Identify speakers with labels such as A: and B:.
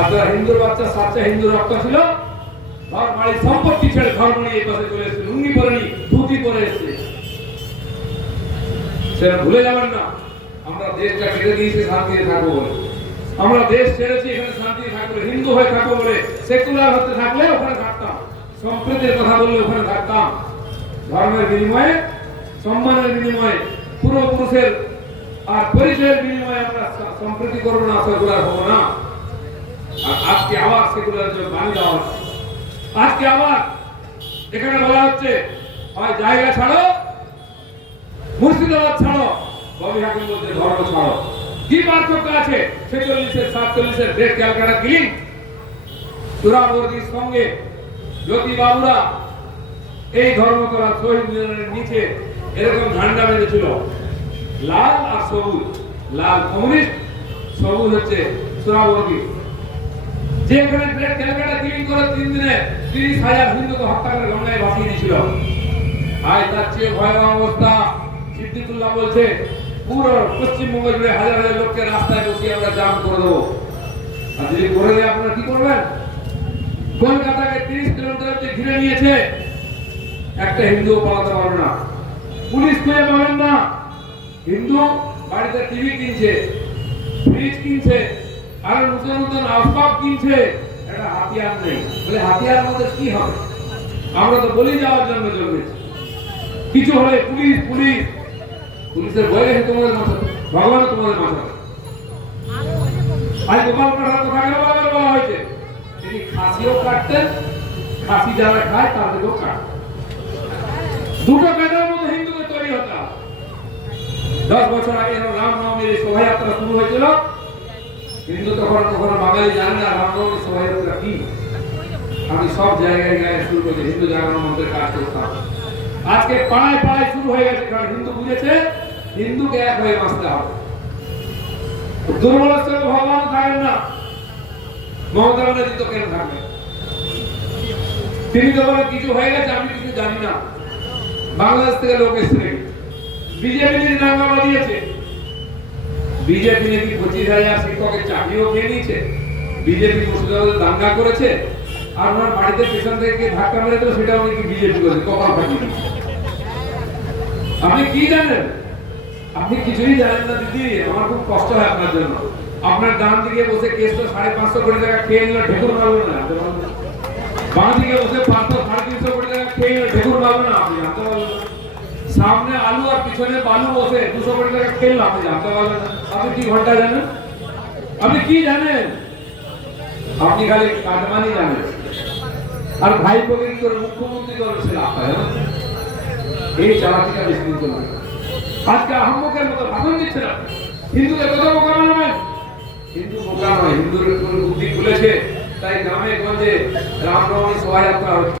A: আর যারা হিন্দুর বাচ্চা হিন্দু রক্ত ছিল, ঘর বাড়ি সম্পত্তি ছেড়ে এই পাশে চলে এসেছে। লুঙ্গি পরে নি, ধুতি পরে এসেছে। সেটা ভুলে যাবেন না। আমরা দেশটা দিয়েছি শান্তিতে থাকব বলে। আমরা দেশ ছেড়েছি, এখানে শান্তিতে থাকব হিন্দু হয়ে থাকব বলে। সেকুলার হতে থাকলে ওখানে থাকতাম। সম্প্রীতির কথা বললে ওখানে থাকতাম। ধর্মের বিনিময়ে, সম্মানের বিনিময়ে পূর্বপুরুষের আর পরিচয়ের বিনিময়ে আমরা সম্প্রীতি করব না, সেকুলার হব না। আর আজকে আবার সেকুলার জন্য দেওয়া হচ্ছে আজকে আবার এখানে বলা হচ্ছে, হয় জায়গা ছাড়ো, মুর্শিদাবাদ ছাড়ো, ববি হাকিম বলছে ধর্ম ছাড়ো। কি পার্থক্য আছে? ছেচল্লিশের, সাতচল্লিশের দেশ ক্যালকাটা কিলিং। সুরাবর্দির সঙ্গে জ্যোতি বাবুরা এই ধর্ম করা শহীদ মিনারের নিচে এরকম ঝান্ডা বেঁধেছিল। লাল আর সবুজ। লাল কমিউনিস্ট, সবুজ হচ্ছে সুরাবর্দী যে এখানে ব্রেক ক্যালকাটা করে তিন দিনে তিরিশ হাজার হিন্দুকে হত্যা করে গঙ্গায় ভাসিয়ে দিয়েছিল আজ তার চেয়ে ভয়াবহ অবস্থা, সিদ্দিকুল্লাহ বলছে, পুরো পশ্চিমবঙ্গ জুড়ে হাজার হাজার লোককে রাস্তায় বসিয়ে আমরা জাম করে দেবো। আর যদি করে দেয়, আপনারা কি করবেন? কলকাতাকে তিরিশ কিলোমিটার যে ঘিরে নিয়েছে। একটা হিন্দু পালাতে পারবে না। পুলিশ খুঁজে পাবেন না। হিন্দু বাড়িতে টিভি কিনছে, ফ্রিজ কিনছে। আর নতুন নতুন আসবাব কিনছে। একটা হাতিয়ার নেই। বলে, হাতিয়ার মধ্যে কি হবে? আমরা তো বলি যাওয়ার জন্য জন্মেছি। কিছু হলে পুলিশ পুলিশ। পুলিশের ভয় গেছে তোমাদের মাথা ভগবান তোমাদের মাথা আজ গোপাল পাঠার কথা কেন বলা হয়েছে। তিনি খাসিও কাটতেন, খাসি যারা খায় তাদেরকেও কাটতেন। দুটো বেদের মতো হিন্দুদের তৈরি হতে দশ বছর আগে রামনবমীর শোভাযাত্রা শুরু হয়েছিল হিন্দু তখন তখন বাঙালি জানে না রামনবমীর শোভাযাত্রা কি আমি সব জায়গায় জায়গায় শুরু করেছি, হিন্দু জাগরণ মন্ত্রের কাজ করতাম। আজকে পাড়ায় পাড়ায় শুরু হয়ে গেছে কারণ হিন্দু বুঝেছে? হিন্দুকে এক হয়ে বাঁচতে হবে। দুর্বলের সঙ্গে ভগবান থাকেন না। মমতা তো কেন তিনি তো কিছু হয়ে গেছে, আমি কিছু জানি না। বাংলাদেশ থেকে লোক এসছে। বিজেপি যদি দাঙ্গা বাজিয়েছে বিজেপি নাকি পঁচিশ হাজার শিক্ষকের চাকরিও খেয়ে নিয়েছে। বিজেপি মুর্শিদাবাদে দাঙ্গা করেছে। আর ওনার বাড়িতে পেছন থেকে ধাক্কা মেরে দিল সেটাও নাকি বিজেপি করেছে। কপাল ফাটিয়ে আপনি কি জানেন? আপনি কিছুই জানেন না দিদি। আমার খুব কষ্ট হয় আপনার জন্য। আপনার ডান দিকে বসে কেসটা সাড়ে পাঁচশো কোটি টাকা খেয়ে নিল ঢেকুর মারবো না। বাঁ দিকে বসে পাঁচশো সাড়ে তিনশো কোটি টাকা খেয়ে নিল ঢেকুর মারবো না। আপনি জানতে পারবেন। সামনে আলু আর পিছনে বালু বসে দুশো কোটি টাকা খেললো আপনি জানতে পারবেন না। আপনি কি ঘণ্টা জানেন আপনি কি জানেন আপনি খালি কাটমানি জানেন আর ভাই কি করে মুখ্যমন্ত্রী করে সে লাভ হয় না? এই চালাকিটা বেশি করবে আজকে আহম্মকের মতো ভাষণ দিচ্ছে না হিন্দুদের কত বোকা বানাবেন হিন্দু বোকা নয় হিন্দুদের বুদ্ধি খুলেছে তাই গ্রামে গঞ্জে রামনবমী শোভাযাত্রা হচ্ছে